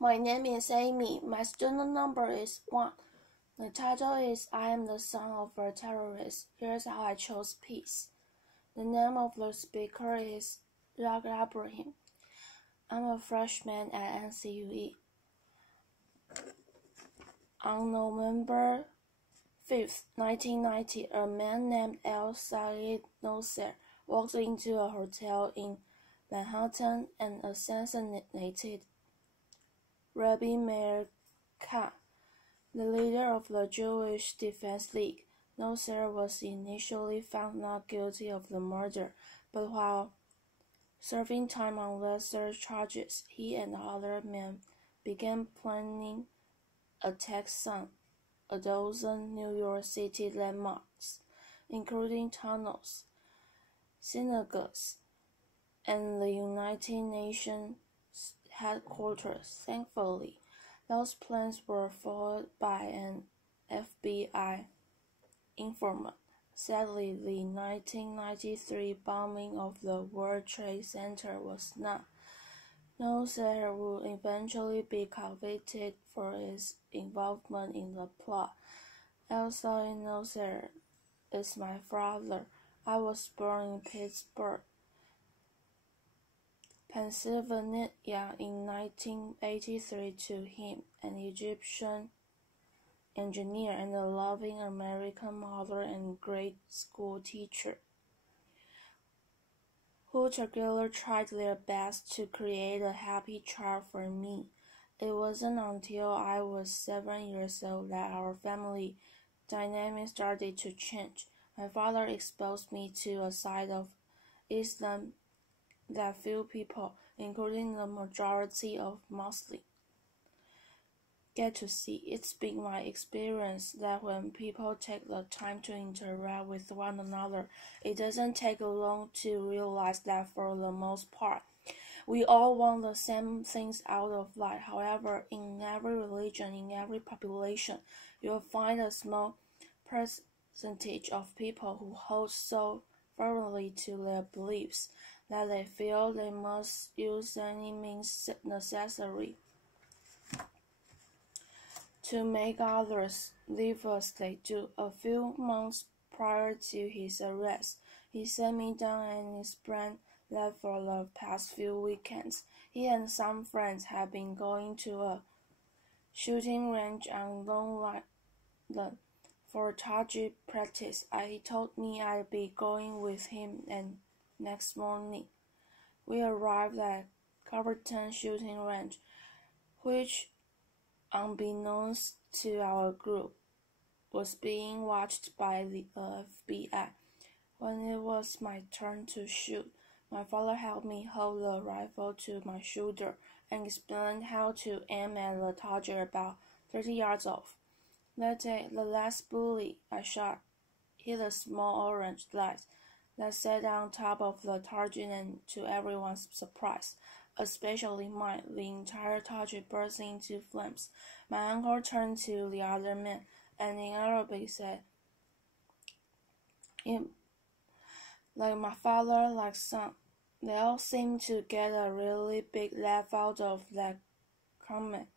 My name is Amy. My student number is 1. The title is I am the son of a terrorist. Here's how I chose peace. The name of the speaker is Ibrahim. I'm a freshman at NCUE. On November 5th, 1990, a man named El Said Noser walked into a hotel in Manhattan and assassinated Rabbi Meir Kahn, the leader of the Jewish Defense League. Noser was initially found not guilty of the murder, but while serving time on lesser charges, he and other men began planning attacks on a dozen New York City landmarks, including tunnels, synagogues, and the United Nations headquarters. Thankfully, those plans were foiled by an FBI informant. Sadly, the 1993 bombing of the World Trade Center was not. Noser would eventually be convicted for his involvement in the plot. El Said Noser is my father. I was born in Pittsburgh, Pennsylvania in 1983 to him, an Egyptian engineer and a loving American mother and grade school teacher, who together tried their best to create a happy child for me. It wasn't until I was 7 years old that our family dynamic started to change. My father exposed me to a side of Islam that few people, including the majority of Muslims, get to see. It's been my experience that when people take the time to interact with one another, it doesn't take long to realize that for the most part, we all want the same things out of life. However, in every religion, in every population, you'll find a small percentage of people who hold so firmly to their beliefs that they feel they must use any means necessary to make others live as they do. A few months prior to his arrest, he sat me down and explained that for the past few weekends, he and some friends had been going to a shooting range on Long Island for target practice. He told me I'd be going with him, and next morning, we arrived at Culverton Shooting Range, which, unbeknownst to our group, was being watched by the FBI. When it was my turn to shoot, my father helped me hold the rifle to my shoulder and explained how to aim at the target about 30 yards off. That day, the last bullet I shot hit a small orange light that sat on top of the target, and to everyone's surprise, especially mine, the entire target burst into flames. My uncle turned to the other men and in Arabic said, like my father, like son. They all seemed to get a really big laugh out of that comment,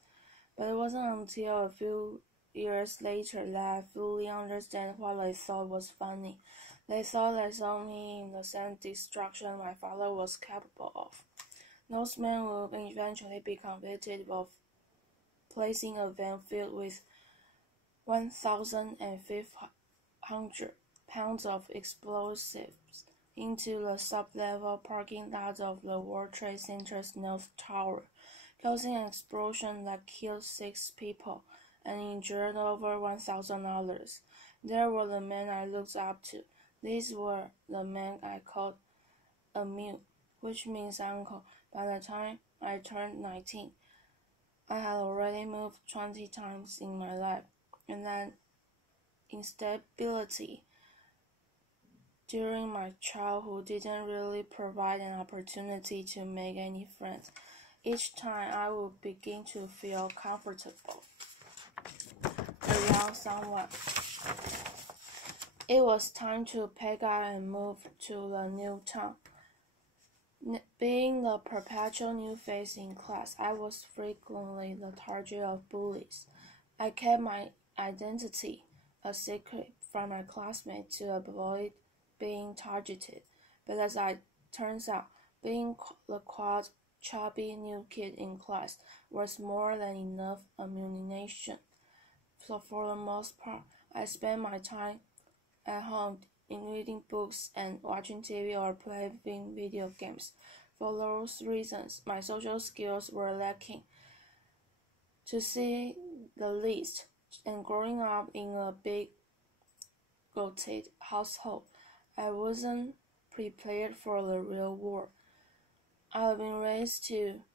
but it wasn't until a few years later that I fully understand what they thought was funny. They thought they saw me in the same destruction my father was capable of. Those men will eventually be convicted of placing a van filled with 1,500 pounds of explosives into the sub-level parking lot of the World Trade Center's North Tower, causing an explosion that killed 6 people and injured over 1,000 others. They were the men I looked up to. These were the men I called Amil, which means uncle. By the time I turned 19, I had already moved 20 times in my life, and that instability during my childhood didn't really provide an opportunity to make any friends. Each time I would begin to feel comfortable around someone. It was time to pack up and move to the new town. Being the perpetual new face in class, I was frequently the target of bullies. I kept my identity a secret from my classmates to avoid being targeted, but as it turns out, being the quite chubby new kid in class was more than enough ammunition. So for the most part, I spent my time at home in reading books and watching TV or playing video games. For those reasons, my social skills were lacking, to say the least, and growing up in a bigoted household, I wasn't prepared for the real world. I've been raised to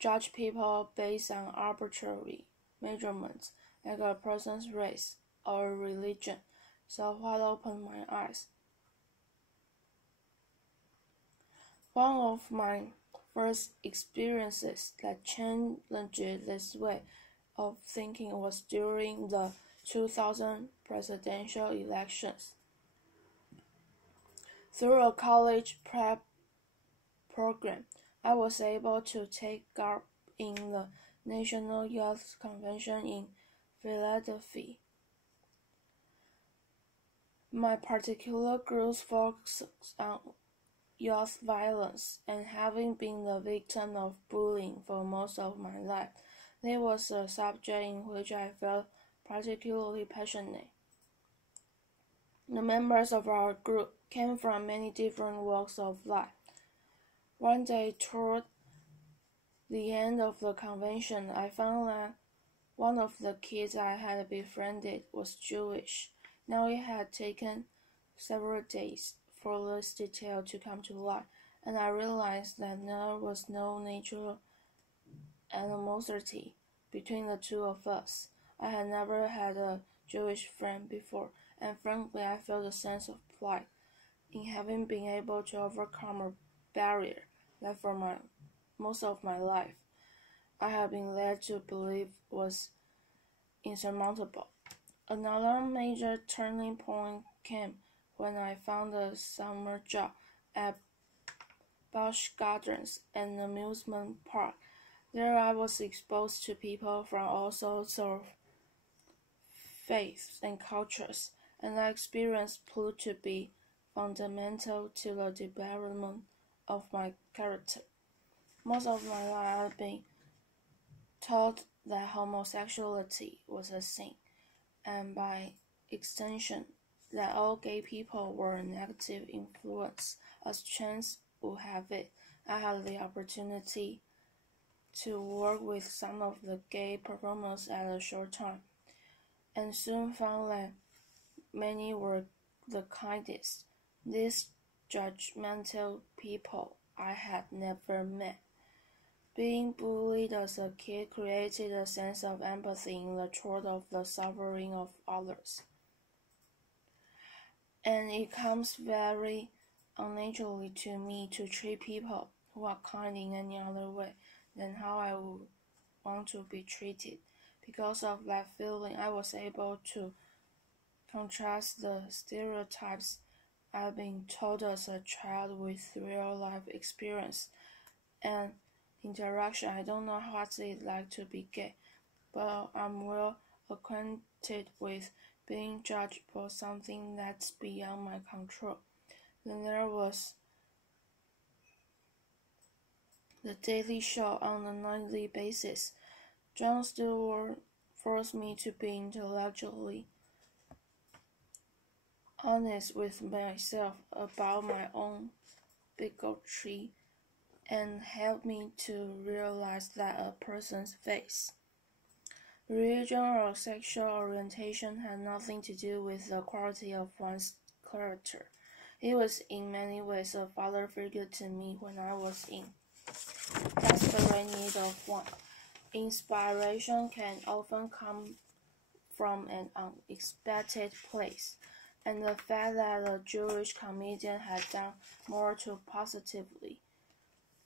judge people based on arbitrary measurements, like a person's race or religion, so what opened my eyes. One of my first experiences that changed this way of thinking was during the 2000 presidential elections. Through a college prep program, I was able to take part in the National Youth Convention in Philadelphia. My particular group focuses on youth violence, and having been the victim of bullying for most of my life, this was a subject in which I felt particularly passionate. The members of our group came from many different walks of life. One day, toward the end of the convention, I found that one of the kids I had befriended was Jewish. Now it had taken several days for this detail to come to light, and I realized that there was no natural animosity between the two of us. I had never had a Jewish friend before, and frankly I felt a sense of pride in having been able to overcome a barrier that for most of my life I had been led to believe was insurmountable. Another major turning point came when I found a summer job at Busch Gardens, an amusement park. There I was exposed to people from all sorts of faiths and cultures, and that experience proved to be fundamental to the development of my character. Most of my life I've been taught that homosexuality was a sin, and by extension, that all gay people were a negative influence. As chance would have it, I had the opportunity to work with some of the gay performers at a short time, and soon found that many were the kindest, least judgmental people I had never met. Being bullied as a kid created a sense of empathy in the throat of the suffering of others. And it comes very unnaturally to me to treat people who are kind in any other way than how I would want to be treated. Because of that feeling, I was able to contrast the stereotypes I've been taught as a child with real-life experience and interaction. I don't know what it's like to be gay, but I'm well acquainted with being judged for something that's beyond my control. Then there was the Daily Show on a nightly basis. Jon Stewart forced me to be intellectually honest with myself about my own bigotry and helped me to realize that a person's face, religion, or sexual orientation had nothing to do with the quality of one's character. He was in many ways a father figure to me when I was in desperate need of one. Inspiration can often come from an unexpected place, and the fact that a Jewish comedian had done more to positively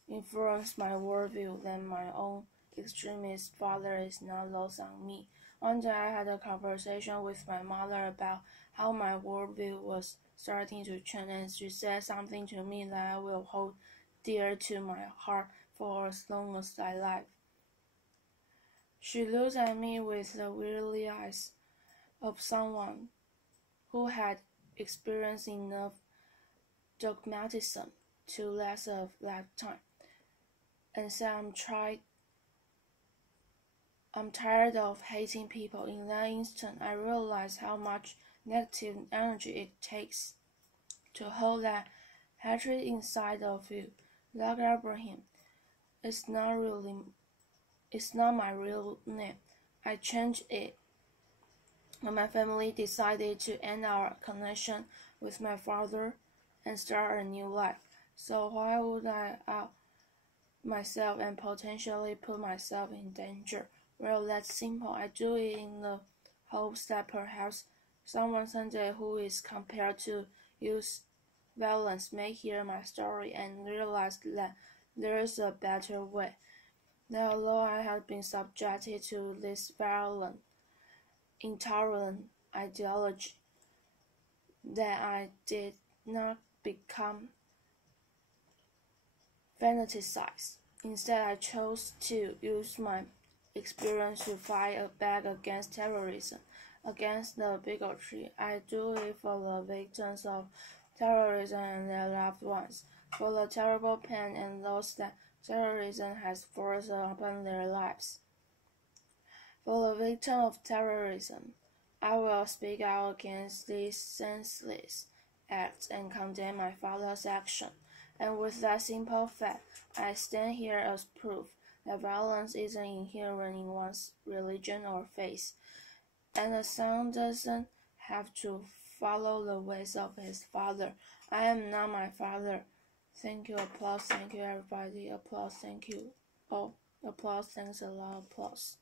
influence my worldview than my own extremist father is not lost on me. One day I had a conversation with my mother about how my worldview was starting to change, and she said something to me that I will hold dear to my heart for as long as I live. She looked at me with the weary eyes of someone who had experienced enough dogmatism to last a lifetime, and said, I'm tired of hating people. In that instant, I realized how much negative energy it takes to hold that hatred inside of you. Like Abraham, it's not my real name. I changed it when my family decided to end our connection with my father and start a new life. So why would I out myself and potentially put myself in danger? Well, that's simple. I do it in the hopes that perhaps someone someday who is compelled to use violence may hear my story and realize that there is a better way. That although I have been subjected to this violent, intolerant ideology, that I did not become fanaticized. Instead, I chose to use my experience to fight back against terrorism, against the bigotry. I do it for the victims of terrorism and their loved ones, for the terrible pain and loss that terrorism has forced upon their lives. For the victim of terrorism, I will speak out against these senseless acts and condemn my father's action. And with that simple fact, I stand here as proof that violence isn't inherent in one's religion or faith, and the son doesn't have to follow the ways of his father. I am not my father. Thank you, applause. Thank you, everybody. Applause. Thank you. Oh, applause. Thanks a lot, applause.